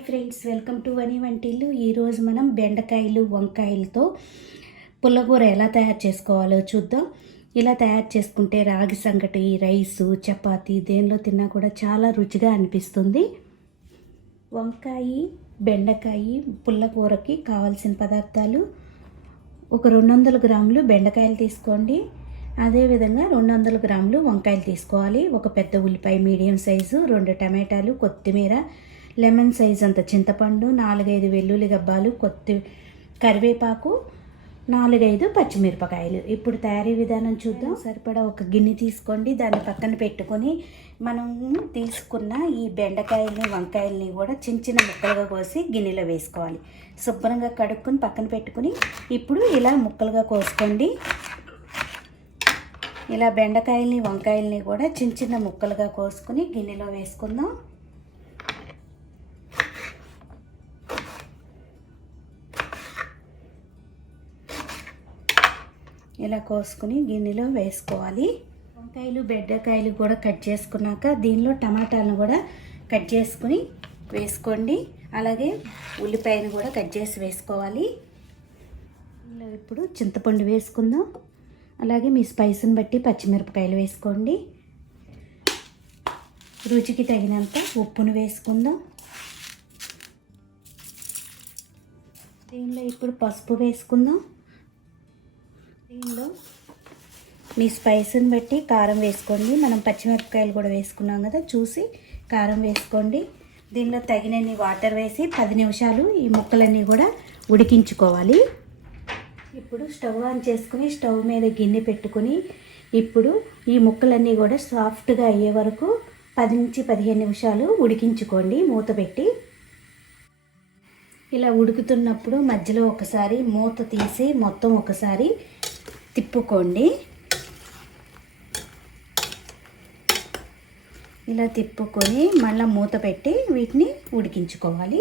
Hi friends, welcome to వని వంటిల్లు. ఈరోజు మనం బెండకాయలు వంకాయలతో పుల్లగూర ఎలా తయారు చేసుకోవాలో చూద్దాం. ఇలా తయారు చేసుకుంటే రాగి సంగటి, రైసు, చపాతీ దేనిలో తిన్నా కూడా చాలా రుచిగా అనిపిస్తుంది. వంకాయ బెండకాయ పుల్లకూరకి కావాల్సిన పదార్థాలు: ఒక 200 గ్రాములు బెండకాయలు తీసుకోండి. అదేవిధంగా 200 గ్రాములు వంకాయలు తీసుకోవాలి. ఒక పెద్ద ఉల్లిపాయ మీడియం సైజు, 2 టమాటాలు, కొత్తిమీర, లెమన్ సైజ్ అంత చింతపండు, 4-5 వెల్లుల్లి గబ్బాలు, కరివేపాకు, 4-5 పచ్చిమిరపకాయలు. ఇప్పుడు తయారీ విధానం చూద్దాం. సరిపడా ఒక గిన్నె తీసుకోండి. దాన్ని పక్కన పెట్టుకొని మనం తీసుకున్న ఈ బెండకాయల్ని వంకాయల్ని కూడా చిన్న చిన్న ముక్కలుగా కోసి గిన్నెలో వేసుకోవాలి. శుభ్రంగా కడుక్కొని పక్కన పెట్టుకుని ఇప్పుడు ఇలా ముక్కలుగా కోసుకోండి. ఇలా బెండకాయల్ని వంకాయల్ని కూడా చిన్న చిన్న ముక్కలుగా కోసుకుని గిన్నెలో వేసుకుందాం. ఇలా కోసుకుని గిన్నెలో వేసుకోవాలి. వంకాయలు బెండకాయలు కూడా కట్ చేసుకున్నాక దీనిలో టమాటాలను కూడా కట్ చేసుకుని వేసుకోండి. అలాగే ఉల్లిపాయను కూడా కట్ చేసి వేసుకోవాలి. ఇప్పుడు చింతపండు వేసుకుందాం. అలాగే మీ స్పైస్ని బట్టి పచ్చిమిరపకాయలు వేసుకోండి. రుచికి తగినంత ఉప్పును వేసుకుందాం. దీనిలో ఇప్పుడు పసుపు వేసుకుందాం. దీనిలో మీ స్పైస్ని బట్టి కారం వేసుకోండి. మనం పచ్చిమిరపకాయలు కూడా వేసుకున్నాం కదా, చూసి కారం వేసుకోండి. దీనిలో తగినన్ని వాటర్ వేసి 10 నిమిషాలు ఈ ముక్కలన్నీ కూడా ఉడికించుకోవాలి. ఇప్పుడు స్టవ్ ఆన్ చేసుకుని స్టవ్ మీద గిన్నె పెట్టుకుని ఇప్పుడు ఈ ముక్కలన్నీ కూడా సాఫ్ట్గా అయ్యే వరకు 10 నుంచి 15 నిమిషాలు ఉడికించుకోండి మూత పెట్టి. ఇలా ఉడుకుతున్నప్పుడు మధ్యలో ఒకసారి మూత తీసి మొత్తం ఒకసారి తిప్పుకోండి. ఇలా తిప్పుకొని మళ్ళీ మూత పెట్టి వీటిని ఉడికించుకోవాలి.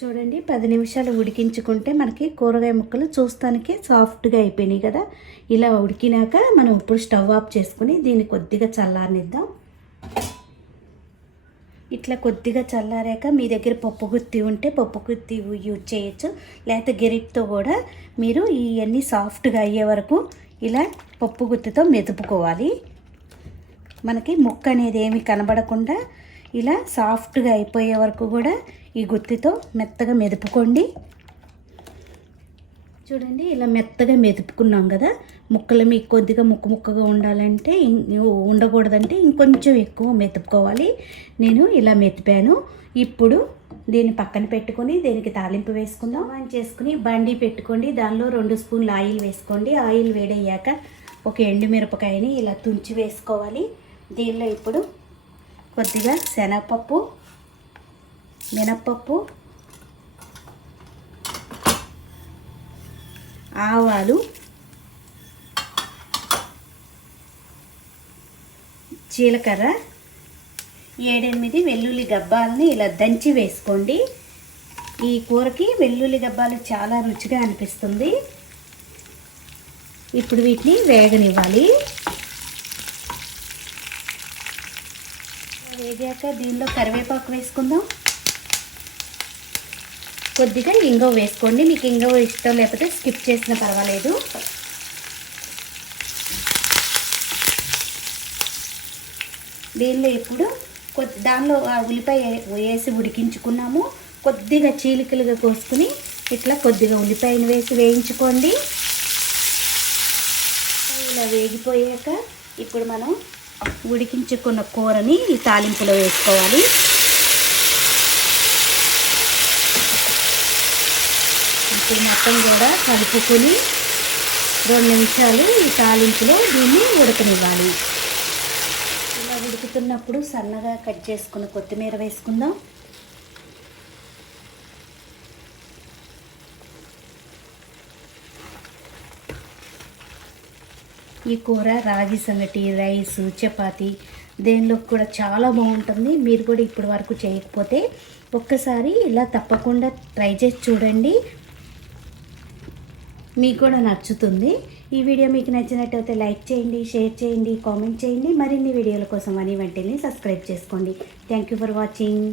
చూడండి, 10 నిమిషాలు ఉడికించుకుంటే మనకి కూరగాయ ముక్కలు చూస్తానికి సాఫ్ట్గా అయిపోయినాయి కదా. ఇలా ఉడికినాక మనం ఇప్పుడు స్టవ్ ఆఫ్ చేసుకుని దీన్ని కొద్దిగా చల్లారనిద్దాం. ఇట్లా కొద్దిగా చల్లారాక మీ దగ్గర పప్పు గుత్తి ఉంటే పప్పు గుత్తి యూజ్ చేయొచ్చు. లేకపోతే గెరిటితో కూడా మీరు ఇవన్నీ సాఫ్ట్గా అయ్యే వరకు ఇలా పప్పు గుత్తితో మెదుపుకోవాలి. మనకి ముక్క అనేది ఏమి కనబడకుండా ఇలా సాఫ్ట్గా అయిపోయే వరకు కూడా ఈ గుత్తితో మెత్తగా మెదుపుకోండి. చూడండి, ఇలా మెత్తగా మెదుపుకున్నాం కదా. ముక్కలు మీకు కొద్దిగా ముక్కగా ఉండాలంటే ఉండకూడదంటే ఇంకొంచెం ఎక్కువ మెతుపుకోవాలి. నేను ఇలా మెతిపాను. ఇప్పుడు దీన్ని పక్కన పెట్టుకొని దీనికి తాలింపు వేసుకుందాం. ఆన్ చేసుకుని బండి పెట్టుకోండి. దానిలో 2 స్పూన్లు ఆయిల్ వేసుకోండి. ఆయిల్ వేడయ్యాక ఒక ఎండుమిరపకాయని ఇలా తుంచి వేసుకోవాలి. దీనిలో ఇప్పుడు కొద్దిగా శనగపప్పు, మినప్పప్పు, ఆవాలు, జీలకర్ర, 7-8 వెల్లుల్లి గబ్బాలని ఇలా దంచి వేసుకోండి. ఈ కూరకి వెల్లుల్లి గబ్బాలు చాలా రుచిగా అనిపిస్తుంది. ఇప్పుడు వీటిని వేగనివ్వాలి. వేగాక దీనిలో కరివేపాకు వేసుకుందాం. కొద్దిగా ఇంగువ వేసుకోండి. మీకు ఇంగువ ఇష్టం లేకపోతే స్కిప్ చేసినా పర్వాలేదు. దీనిలో ఇప్పుడు దానిలో ఉల్లిపాయ వేసి ఉడికించుకున్నాము. కొద్దిగా చీలికలుగా కోసుకుని ఇట్లా కొద్దిగా ఉల్లిపాయను వేసి వేయించుకోండి. ఇలా వేగిపోయాక ఇప్పుడు మనం ఉడికించుకున్న కూరని ఈ తాలింపులో వేసుకోవాలి. ఇప్పుడు మొత్తం కూడా కలుపుకొని 2 నిమిషాలు ఈ తాలింపులో దీన్ని ఉడకనివ్వాలి. ఇలా ఉడుకుతున్నప్పుడు సన్నగా కట్ చేసుకున్న కొత్తిమీర వేసుకుందాం. ఈ కూర రాగి సంగటి, రైసు, చపాతీ దేనిలో కూడా చాలా బాగుంటుంది. మీరు కూడా ఇప్పటి వరకు చేయకపోతే ఒక్కసారి ఇలా తప్పకుండా ట్రై చేసి చూడండి, మీకు కూడా నచ్చుతుంది. ఈ వీడియో మీకు నచ్చినట్టయితే లైక్ చేయండి, షేర్ చేయండి, కామెంట్ చేయండి. మరిన్ని వీడియోల కోసం వాణి వంటిల్ని సబ్స్క్రైబ్ చేసుకోండి. Thank you for watching.